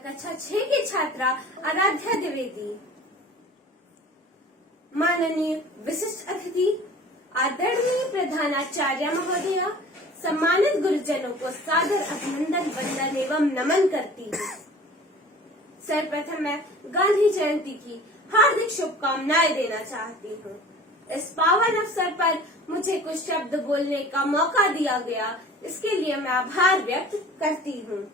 कक्षा 6 की छात्रा आराध्या द्विवेदी। माननीय विशिष्ट अतिथि, आदरणीय प्रधानाचार्य महोदय, सम्मानित गुरुजनों को सादर अभिनंदन, वंदन एवं नमन करती हूँ। सर्वप्रथम मैं गांधी जयंती की हार्दिक शुभकामनाएं देना चाहती हूँ। इस पावन अवसर पर मुझे कुछ शब्द बोलने का मौका दिया गया, इसके लिए मैं आभार व्यक्त करती हूँ।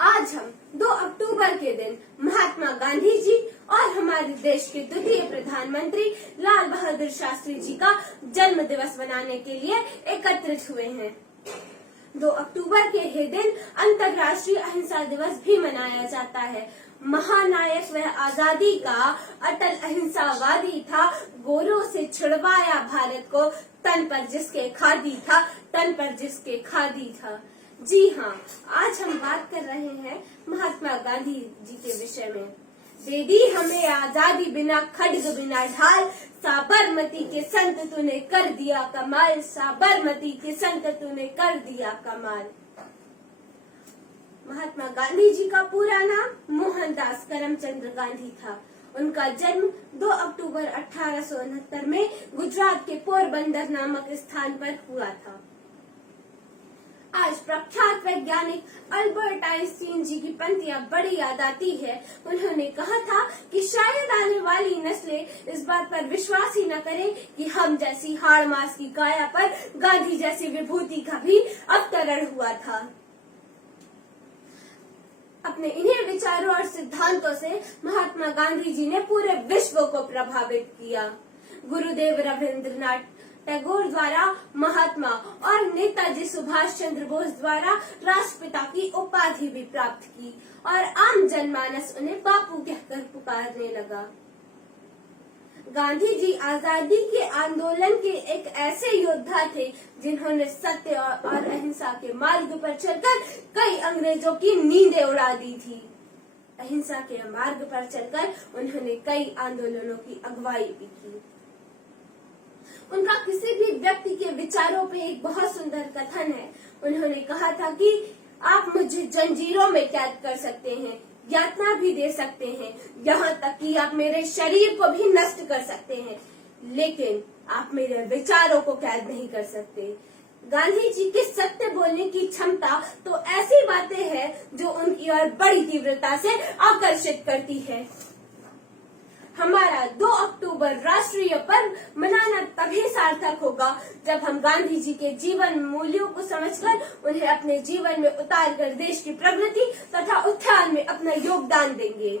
आज हम 2 अक्टूबर के दिन महात्मा गांधी जी और हमारे देश के द्वितीय प्रधानमंत्री लाल बहादुर शास्त्री जी का जन्म दिवस मनाने के लिए एकत्रित हुए हैं। 2 अक्टूबर के ही दिन अंतर्राष्ट्रीय अहिंसा दिवस भी मनाया जाता है। महानायक वह आजादी का अटल अहिंसावादी था, गोरों से छुड़वाया भारत को, तन पर जिसके खादी था, तन पर जिसके खादी था। जी हाँ, आज हम बात कर रहे हैं महात्मा गांधी जी के विषय में। दे दी हमें आजादी बिना खड्ग बिना ढाल, साबरमती के संत तूने कर दिया कमाल, साबरमती के संत तूने कर दिया कमाल। महात्मा गांधी जी का पूरा नाम मोहनदास करमचंद गांधी था। उनका जन्म 2 अक्टूबर 1869 में गुजरात के पोरबंदर नामक स्थान पर हुआ था। आज प्रख्यात वैज्ञानिक अल्बर्ट आइंस्टीन जी की पंक्तियां बड़ी याद आती है। उन्होंने कहा था कि शायद आने वाली नस्लें इस बात पर विश्वास ही न करें कि हम जैसी हाड़ मास की काया पर गांधी जैसी विभूति का भी अवतरण हुआ था। अपने इन्हीं विचारों और सिद्धांतों से महात्मा गांधी जी ने पूरे विश्व को प्रभावित किया। गुरुदेव रविंद्रनाथ टैगोर द्वारा महात्मा और नेताजी सुभाष चंद्र बोस द्वारा राष्ट्रपिता की उपाधि भी प्राप्त की और आम जनमानस उन्हें बापू कहकर पुकारने लगा। गांधी जी आजादी के आंदोलन के एक ऐसे योद्धा थे जिन्होंने सत्य और अहिंसा के मार्ग पर चलकर कई अंग्रेजों की नींदें उड़ा दी थी। अहिंसा के मार्ग पर चलकर उन्होंने कई आंदोलनों की अगुवाई भी की। उनका किसी भी व्यक्ति के विचारों पे एक बहुत सुंदर कथन है। उन्होंने कहा था कि आप मुझे जंजीरों में कैद कर सकते हैं, यातना भी दे सकते हैं, यहाँ तक कि आप मेरे शरीर को भी नष्ट कर सकते हैं, लेकिन आप मेरे विचारों को कैद नहीं कर सकते। गांधी जी की सत्य बोलने की क्षमता तो ऐसी बातें हैं जो उनकी और बड़ी तीव्रता से आकर्षित करती है। हमारा 2 अक्टूबर राष्ट्रीय पर्व मनाना तभी सार्थक होगा जब हम गांधी जी के जीवन मूल्यों को समझकर उन्हें अपने जीवन में उतारकर देश की प्रगति तथा उत्थान में अपना योगदान देंगे।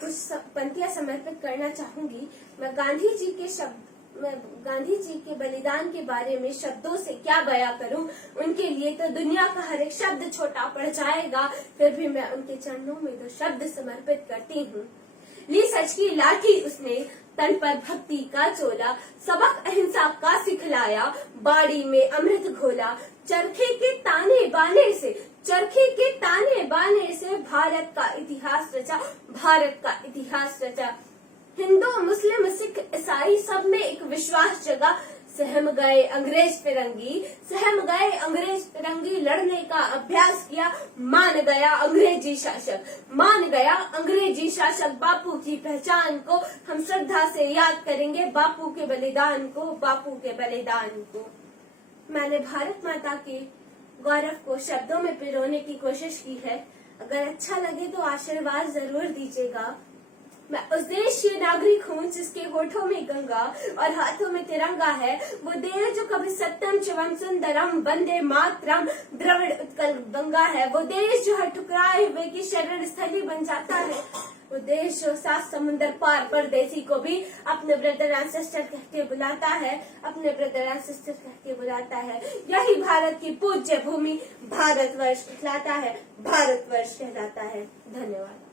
कुछ पंक्तियां समर्पित करना चाहूंगी। मैं गांधी जी के बलिदान के बारे में शब्दों से क्या बयां करूं। उनके लिए तो दुनिया का हर एक शब्द छोटा पड़ जाएगा, फिर भी मैं उनके चरणों में 2 शब्द समर्पित करती हूँ। ली सच की लाठी उसने, तन पर भक्ति का चोला, सबक अहिंसा का सिखलाया, बाड़ी में अमृत घोला, चरखे के ताने बाने से भारत का इतिहास रचा, भारत का इतिहास रचा। हिंदू मुस्लिम सिख ईसाई सब में एक विश्वास जगा, सहम गए अंग्रेज फिरंगी, लड़ने का अभ्यास किया, मान गया अंग्रेजी शासक। बापू की पहचान को हम श्रद्धा से याद करेंगे, बापू के बलिदान को। मैंने भारत माता के गौरव को शब्दों में पिरोने की कोशिश की है। अगर अच्छा लगे तो आशीर्वाद जरूर दीजिएगा। मैं उस देश के नागरिक हूँ जिसके होठों में गंगा और हाथों में तिरंगा है। वो देश जो कभी सत्यम शिवम सुंदरम वंदे मातरम द्रविड़ उत्कल गंगा है। वो देश जो हर टुकराए हुए की शरण स्थली बन जाता है। वो देश जो 7 समुंदर पार परदेसी को भी अपने ब्रदर एंड सिस्टर कह के बुलाता है। यही भारत की पूज्य भूमि भारतवर्ष कहलाता है। धन्यवाद।